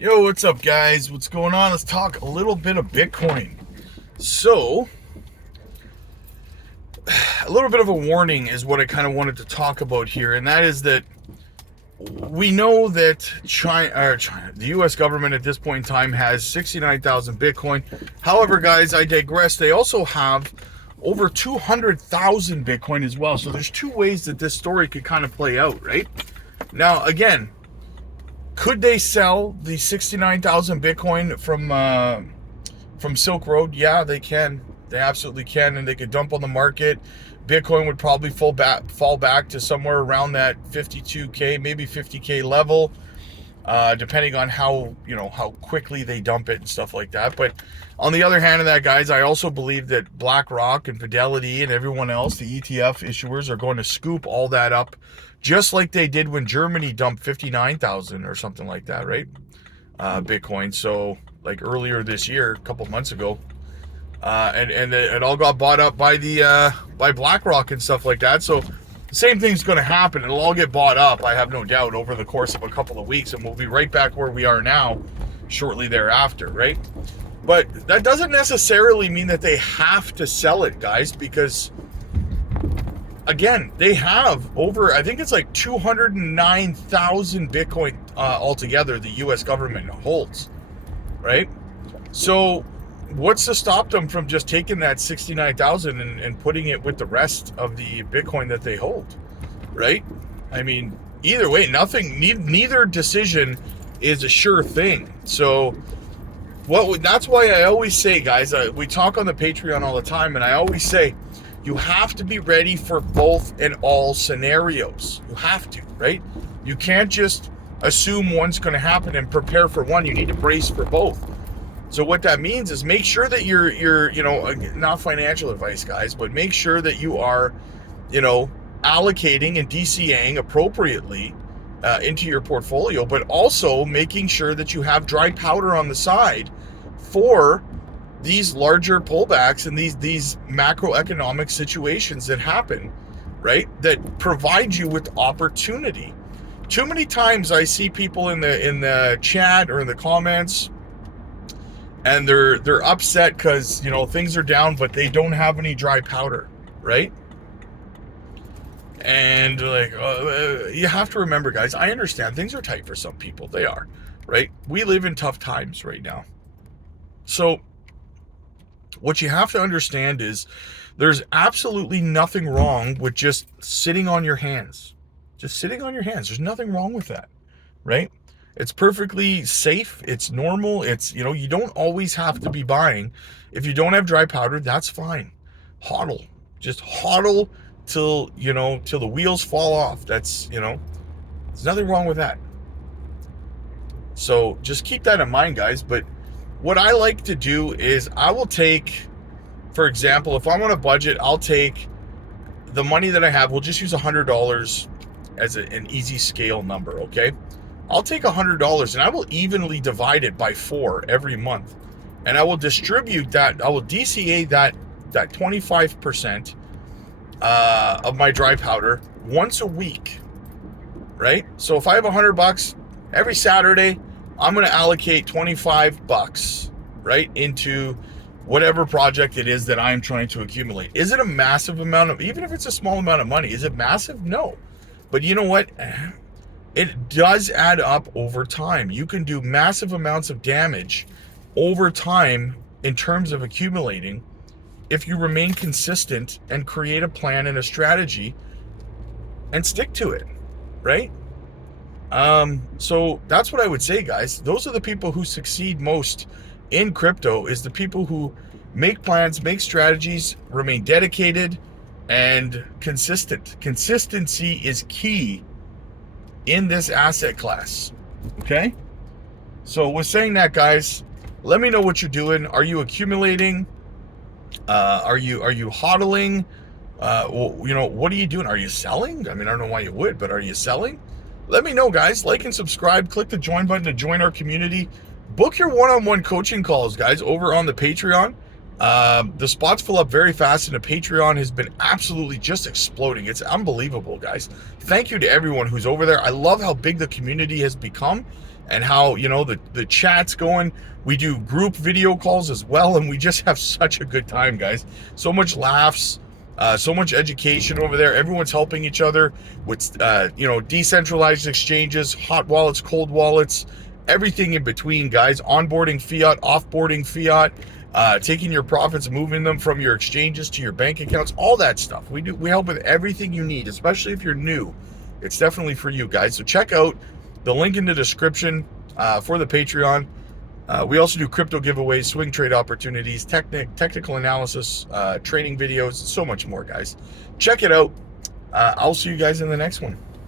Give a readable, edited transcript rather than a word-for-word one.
Yo, what's up, guys? What's going on? Let's talk a little bit of Bitcoin. So, a little bit of a warning is what I kind of wanted to talk about here, and that is that we know that the U.S. government at this point in time has 69,000 Bitcoin. However, guys, I digress. They also have over 200,000 Bitcoin as well. So there's two ways that this story could kind of play out, right? Now, again, could they sell the 69,000 Bitcoin from Silk Road? Yeah, they can. They absolutely can, and they could dump on the market. Bitcoin would probably fall back to somewhere around that 52K, maybe 50K level, depending on how quickly they dump it and stuff like that. But on the other hand of that, guys, I also believe that BlackRock and Fidelity and everyone else, the ETF issuers, are going to scoop all that up, just like they did when Germany dumped 59,000 or something like that, right? Bitcoin. So like earlier this year, a couple months ago. And it all got bought up by by BlackRock and stuff like that. So the same thing's going to happen. It'll all get bought up, I have no doubt, over the course of a couple of weeks, and we'll be right back where we are now shortly thereafter, right? But that doesn't necessarily mean that they have to sell it, guys, because again, they have over, I think it's like 209,000 Bitcoin altogether the U.S. government holds, right? So what's to stop them from just taking that 69,000 and putting it with the rest of the Bitcoin that they hold, right? I mean, either way, neither decision is a sure thing. So that's why I always say, guys, we talk on the Patreon all the time, and I always say, you have to be ready for both and all scenarios. You have to, right? You can't just assume one's going to happen and prepare for one. You need to brace for both. So what that means is make sure that you're not financial advice, guys, but make sure that you are, allocating and DCAing appropriately into your portfolio, but also making sure that you have dry powder on the side for these larger pullbacks and these macroeconomic situations that happen, right? That provide you with opportunity. Too many times I see people in the chat or in the comments, and they're upset because things are down, but they don't have any dry powder, right? And you have to remember, guys, I understand things are tight for some people. They are, right? We live in tough times right now. So what you have to understand is there's absolutely nothing wrong with just sitting on your hands. Just sitting on your hands. There's nothing wrong with that, right? It's perfectly safe. It's normal. It's, you don't always have to be buying. If you don't have dry powder, that's fine. Hodl. Just hodl till the wheels fall off. That's, there's nothing wrong with that. So just keep that in mind, guys. But what I like to do is I will take, for example, if I'm on a budget, I'll take the money that I have. We'll just use $100 as an easy scale number, okay? I'll take $100 and I will evenly divide it by 4 every month. And I will distribute that, I will DCA that 25% of my dry powder once a week, right? So if I have $100, every Saturday, I'm going to allocate $25, right, into whatever project it is that I'm trying to accumulate. Is it a massive amount even if it's a small amount of money, is it massive? No. But you know what? It does add up over time. You can do massive amounts of damage over time in terms of accumulating if you remain consistent and create a plan and a strategy and stick to it, right? So that's what I would say, guys. Those are the people who succeed most in crypto, is the people who make plans, make strategies, remain dedicated and consistent. Consistency is key in this asset class, okay? So with saying that, guys, let me know what you're doing. Are you accumulating? Are you hodling? What are you doing? Are you selling? I mean, I don't know why you would, but are you selling? Let me know, guys. Like and subscribe. Click the join button to join our community. Book your one-on-one coaching calls, guys, over on the Patreon. The spots fill up very fast, and the Patreon has been absolutely just exploding. It's unbelievable, guys. Thank you to everyone who's over there. I love how big the community has become, and how, you know, the chat's going. We do group video calls as well, and we just have such a good time, guys. So much laughs, so much education over there. Everyone's helping each other with, you know, decentralized exchanges, hot wallets, cold wallets, everything in between, guys. Onboarding fiat, offboarding fiat, taking your profits, moving them from your exchanges to your bank accounts, all that stuff. We help with everything you need, especially if you're new. It's definitely for you guys. So check out the link in the description for the Patreon. We also do crypto giveaways, swing trade opportunities, technical analysis, training videos, so much more, guys. Check it out. I'll see you guys in the next one.